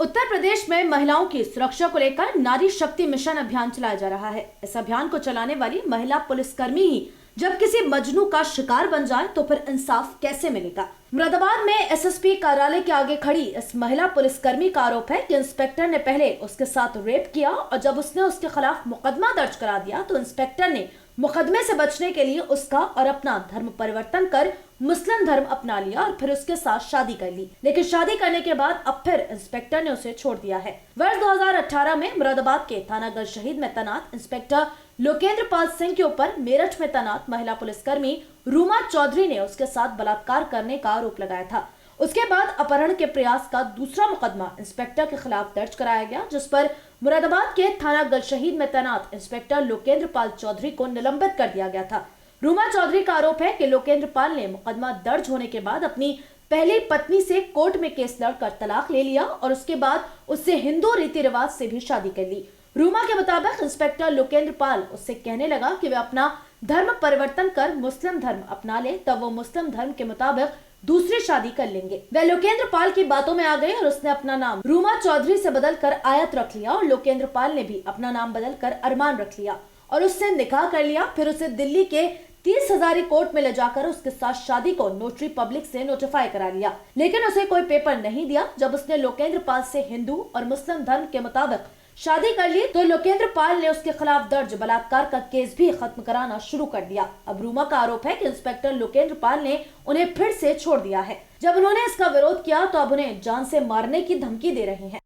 उत्तर प्रदेश में महिलाओं की सुरक्षा को लेकर नारी शक्ति मिशन अभियान चलाया जा रहा है। इस अभियान को चलाने वाली महिला पुलिसकर्मी ही जब किसी मजनू का शिकार बन जाए तो फिर इंसाफ कैसे मिलेगा। मुरादाबाद में एसएसपी कार्यालय के आगे खड़ी इस महिला पुलिसकर्मी का आरोप है कि इंस्पेक्टर ने पहले उसके साथ रेप किया और जब उसने उसके खिलाफ मुकदमा दर्ज करा दिया तो इंस्पेक्टर ने मुकदमे से बचने के लिए उसका और अपना धर्म परिवर्तन कर मुस्लिम धर्म अपना लिया और फिर उसके साथ शादी कर ली। लेकिन शादी करने के बाद अब फिर इंस्पेक्टर ने उसे छोड़ दिया है। वर्ष 2018 में मुरादाबाद के थाना गलशहीद में तैनात इंस्पेक्टर लोकेंद्र पाल सिंह के ऊपर मेरठ में तैनात महिला पुलिसकर्मी रूमा चौधरी ने उसके साथ बलात्कार करने का आरोप लगाया था। उसके बाद अपहरण के प्रयास का दूसरा मुकदमा इंस्पेक्टर के खिलाफ दर्ज कराया गया, जिस पर मुरादाबाद के थाना गलशहीद में तैनात इंस्पेक्टर लोकेंद्र पाल चौधरी को निलंबित कर दिया गया था। रूमा चौधरी का आरोप है कि लोकेंद्र पाल ने मुकदमा दर्ज होने के बाद अपनी पहली पत्नी से कोर्ट में केस लड़कर तलाक ले लिया और उसके बाद उससे हिंदू रीति रिवाज से भी शादी कर ली। रूमा के मुताबिक इंस्पेक्टर लोकेंद्र पाल उससे कहने लगा कि वे अपना धर्म परिवर्तन कर मुस्लिम धर्म अपना ले, तब वो मुस्लिम धर्म के मुताबिक दूसरी शादी कर लेंगे। वह लोकेंद्र पाल की बातों में आ गए और उसने अपना नाम रूमा चौधरी से बदलकर आयत रख लिया और लोकेंद्र पाल ने भी अपना नाम बदलकर अरमान रख लिया और उससे निकाह कर लिया। फिर उसे दिल्ली के 30 हजारी कोर्ट में ले जाकर उसके साथ शादी को नोटरी पब्लिक से नोटिफाई करा लिया, लेकिन उसे कोई पेपर नहीं दिया। जब उसने लोकेंद्र पाल से हिंदू और मुस्लिम धर्म के मुताबिक शादी कर ली तो लोकेंद्र पाल ने उसके खिलाफ दर्ज बलात्कार का केस भी खत्म कराना शुरू कर दिया। अब रूमा का आरोप है कि इंस्पेक्टर लोकेंद्र पाल ने उन्हें फिर से छोड़ दिया है। जब उन्होंने इसका विरोध किया तो अब उन्हें जान से मारने की धमकी दे रहे हैं।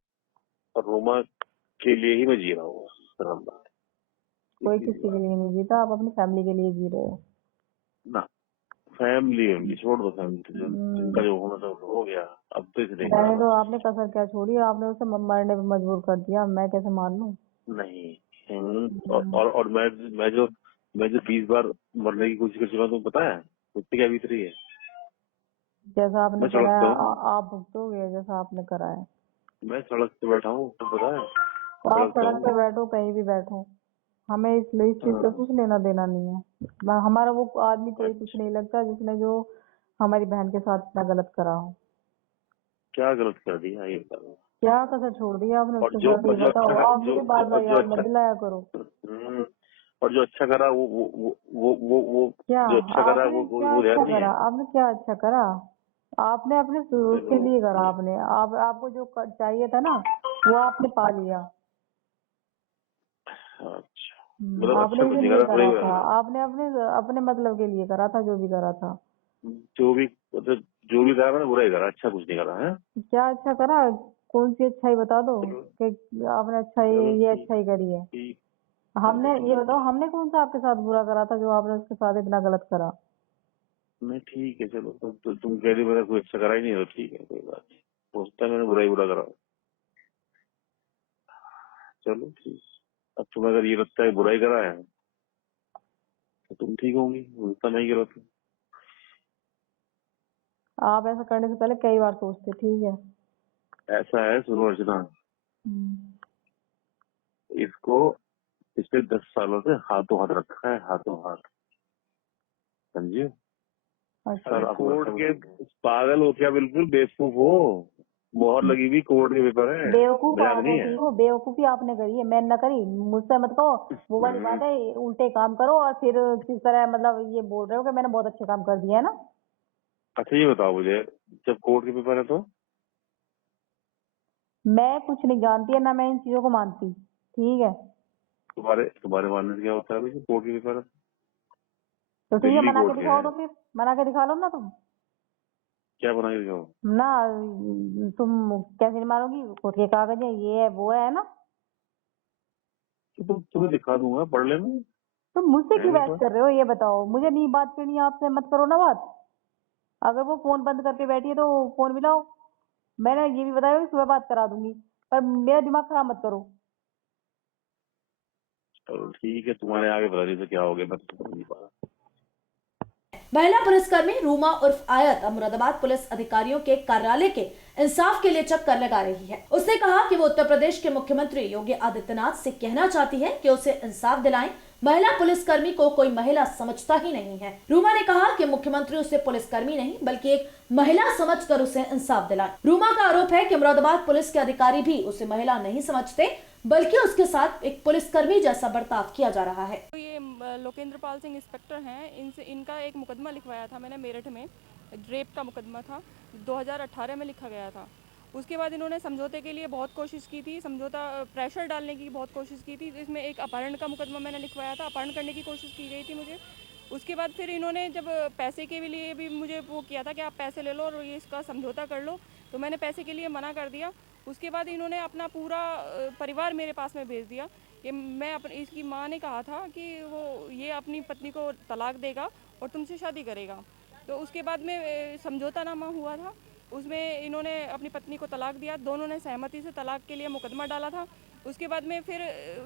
रूमा के लिए ही मैं जी रहा हूँ। कोई किसी के लिए नहीं जीता, आप अपनी फैमिली के लिए जी रहे हो ना। फैमिली उनकी छोड़ दो, फैमिली जिनका जो होना था हो गया। अब तो इसे पहले तो आपने कसर क्या छोड़ी, आपने उसे मरने पे मजबूर कर दिया। मैं कैसे मान लूं? नहीं। और मैं जो 20 बार मरने की कोशिश कर चुका हूँ, तुम पता है मुझसे क्या बीत रही है। जैसा आपने कराया आप भुगतोगे, जैसा आपने कराया। मैं सड़क पे बैठा हूँ, तुम पता है। तो आप सड़क पे बैठो, कहीं भी बैठो, हमें इस चीज से कुछ लेना देना नहीं है। हमारा वो आदमी कोई कुछ नहीं लगता जिसने जो हमारी बहन के साथ इतना गलत करा हो। क्या गलत कर दिया ये बताओ। क्या कसर छोड़ दिया आपने उसके साथ, ये बताओ। आप मुझे बात बात याद मत दिलाया करो। और जो अच्छा करा वो क्या जो अच्छा करा वो अच्छा करा आपने? क्या अच्छा करा आपने? अपने उसके लिए करा आपने। आपको जो चाहिए था ना वो आपने पा लिया। अच्छा, आपने इसे लिए करा था, आपने अपने मतलब के लिए करा था जो भी करा था। जो भी करा मैंने बुरा ही करा, अच्छा कुछ नहीं करा है। क्या अच्छा करा? कौन सी अच्छाई बता दो कि आपने अच्छाई ये अच्छाई करी है। हमने ये बताओ, हमने कौन सा आपके साथ बुरा करा था जो आपने उसके साथ इतना गलत करा? नहीं ठीक है चलो, तो तुम कह रही मैंने कोई अच्छा करा ही नहीं, तो ठीक है कोई बात नहीं। हो सकता है मैंने बुरा करा। चलो ठीक। अब तुम्हें अगर ये लगता है बुराई करा है तो तुम ठीक होंगी, उल्टा नहीं करा तुम। आप ऐसा करने से पहले कई बार सोचते। ठीक है ऐसा है, सुनो अर्चना, इसको पिछले 10 सालों से हाथों हाथ रखा है, हाथों हाथ, समझिए। अच्छा। कोर्ट के पागल हो क्या? बिल्कुल बेवकूफ हो। मोहर लगी हुई कोर्ट के पेपर है। बेवकूफ आप हो, बेवकूफी आपने करी है, मैंने न करी। मुझसे मत कहो वो वाली बात है, उल्टे काम करो और फिर किस तरह मतलब ये बोल रहे हो कि मैंने बहुत अच्छे काम कर दिया है ना। अच्छा ये बताओ मुझे, जब कोर्ट के पेपर है तो मैं कुछ नहीं जानती है, ना मैं इन चीजों को मानती। ठीक है तुम्हारे मानने से क्या होता है? कोर्ट के पेपर है तो ठीक है, मना के दिखाओ। तो फिर मना के दिखा लो ना तुम। क्या बना के दिखाओ? ना तुम कैसे नहीं मारोगी? कोर्ट के कागज है, ये है वो है ना। तो तुम्हें दिखा दूंगा, पढ़ लेना। तुम मुझसे क्यों बहस कर रहे हो ये बताओ? मुझे नहीं बात करनी आपसे, मत करो ना बात। अगर वो फोन बंद करके बैठी है तो फोन मिलाओ। मैंने ये भी बताया कि सुबह बात करा दूंगी, पर मेरा दिमाग खराब मत करो। चलो ठीक है, तुम्हारे आगे पता नहीं तो क्या हो गया, मैं तो नहीं पा। महिला पुलिसकर्मी रूमा उर्फ आयत मुरादाबाद पुलिस अधिकारियों के कार्यालय के इंसाफ के लिए चक्कर लगा रही है। उसने कहा कि वो उत्तर प्रदेश के मुख्यमंत्री योगी आदित्यनाथ से कहना चाहती है कि उसे इंसाफ दिलाएं। महिला पुलिसकर्मी को कोई महिला समझता ही नहीं है। रूमा ने कहा कि मुख्यमंत्री उसे पुलिसकर्मी नहीं बल्कि एक महिला समझकर उसे इंसाफ दिलाए। रूमा का आरोप है कि मुरादाबाद पुलिस के अधिकारी भी उसे महिला नहीं समझते बल्कि उसके साथ एक पुलिसकर्मी जैसा बर्ताव किया जा रहा है। ये लोकेंद्र पाल सिंह इंस्पेक्टर हैं, इनका एक मुकदमा लिखवाया था मैंने मेरठ में, रेप का मुकदमा था, 2018 में लिखा गया था। उसके बाद इन्होंने समझौते के लिए बहुत कोशिश की थी, समझौता प्रेशर डालने की बहुत कोशिश की थी। इसमें एक अपहरण का मुकदमा मैंने लिखवाया था, अपहरण करने की कोशिश की गई थी मुझे। उसके बाद फिर इन्होंने जब पैसे के लिए भी मुझे वो किया था कि आप पैसे ले लो और ये इसका समझौता कर लो, तो मैंने पैसे के लिए मना कर दिया। उसके बाद इन्होंने अपना पूरा परिवार मेरे पास में भेज दिया कि मैं इसकी माँ ने कहा था कि वो ये अपनी पत्नी को तलाक देगा और तुमसे शादी करेगा। तो उसके बाद में समझौतानामा हुआ था, उसमें इन्होंने अपनी पत्नी को तलाक दिया, दोनों ने सहमति से तलाक के लिए मुकदमा डाला था। उसके बाद में फिर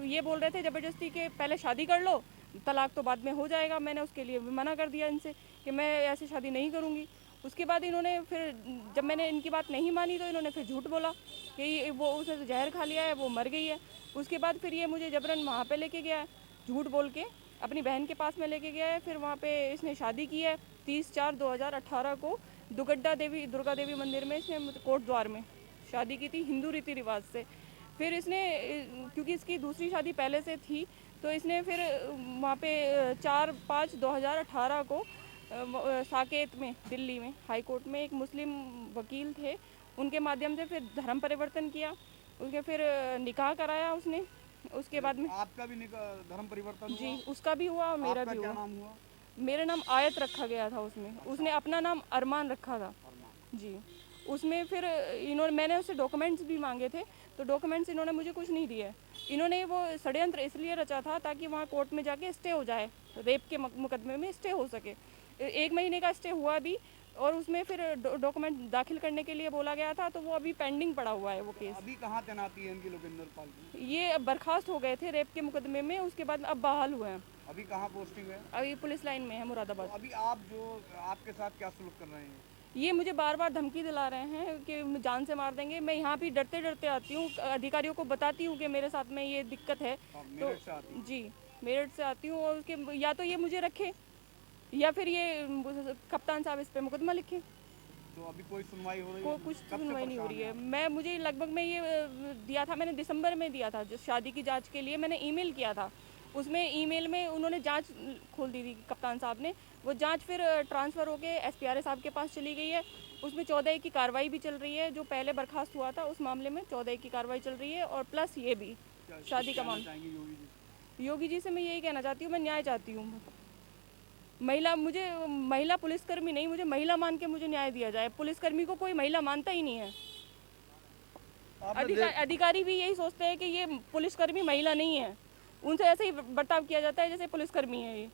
ये बोल रहे थे ज़बरदस्ती के पहले शादी कर लो, तलाक तो बाद में हो जाएगा। मैंने उसके लिए मना कर दिया इनसे कि मैं ऐसे शादी नहीं करूँगी। उसके बाद इन्होंने फिर जब मैंने इनकी बात नहीं मानी तो इन्होंने फिर झूठ बोला कि वो उसने जहर खा लिया है, वो मर गई है। उसके बाद फिर ये मुझे जबरन वहाँ पे लेके गया है, झूठ बोल के अपनी बहन के पास में लेके गया है। फिर वहाँ पे इसने शादी की है 30/4/2018 को दुर्गा देवी मंदिर में इसने कोट द्वार में शादी की थी, हिंदू रीति रिवाज से। फिर इसने क्योंकि इसकी दूसरी शादी पहले से थी तो इसने फिर वहाँ पे 4/5/2018 को साकेत में दिल्ली में हाई कोर्ट में एक मुस्लिम वकील थे, उनके माध्यम से फिर धर्म परिवर्तन किया, उसके फिर निकाह कराया उसने। उसके बाद में आपका भी धर्म परिवर्तन जी हुआ? उसका भी हुआ और मेरा आपका भी क्या हुआ। नाम हुआ? मेरा नाम आयत रखा गया था उसमें, उसने अपना नाम अरमान रखा था जी। उसमें फिर मैंने उससे डॉक्यूमेंट्स भी मांगे थे, तो डॉक्यूमेंट्स इन्होंने मुझे कुछ नहीं दिए। इन्होंने वो षड्यंत्र इसलिए रचा था ताकि वहाँ कोर्ट में जाके स्टे हो जाए, रेप के मुकदमे में स्टे हो सके। 1 महीने का स्टे हुआ भी और उसमें फिर डॉक्यूमेंट दाखिल करने के लिए बोला गया था, तो वो अभी पेंडिंग पड़ा हुआ है वो केस। अभी कहाँ तैनाती है इनकी लोकेंद्र पाल की? ये अब बर्खास्त हो गए थे रेप के मुकदमे में, उसके बाद अब बहाल हुए हैं। अभी कहाँ पोस्टिंग है? अभी पुलिस लाइन में है मुरादाबाद। तो अभी आप जो आपके साथ क्या सलूक कर रहे हैं? ये मुझे बार बार धमकी दिला रहे हैं कि जान से मार देंगे। मैं यहाँ भी डरते डरते आती हूँ, अधिकारियों को बताती हूँ कि मेरे साथ में ये दिक्कत है। मेरठ से आती हैं? जी मेरठ से आती हूँ, और उसके या तो ये मुझे रखे या फिर ये कप्तान साहब इस पे मुकदमा लिखे। तो अभी कोई सुनवाई हो रही है? कुछ कब से सुनवाई नहीं हो रही है। परेशान मुझे लगभग में ये दिया था, मैंने दिसंबर में दिया था, जो शादी की जांच के लिए मैंने ईमेल किया था। उसमें ईमेल में उन्होंने जांच खोल दी थी कप्तान साहब ने। वो जांच फिर ट्रांसफ़र होके SPRA साहब के पास चली गई है। उसमें 14A की कार्रवाई भी चल रही है, जो पहले बर्खास्त हुआ था उस मामले में 14A की कार्रवाई चल रही है, और प्लस ये भी शादी का मामला। योगी जी से मैं यही कहना चाहती हूँ, मैं न्याय चाहती हूँ। मुझे महिला पुलिसकर्मी नहीं, मुझे महिला मान के मुझे न्याय दिया जाए। पुलिसकर्मी को कोई महिला मानता ही नहीं है। अधिकारी भी यही सोचते हैं कि ये पुलिसकर्मी महिला नहीं है, उनसे ऐसे ही बर्ताव किया जाता है जैसे पुलिसकर्मी है ये।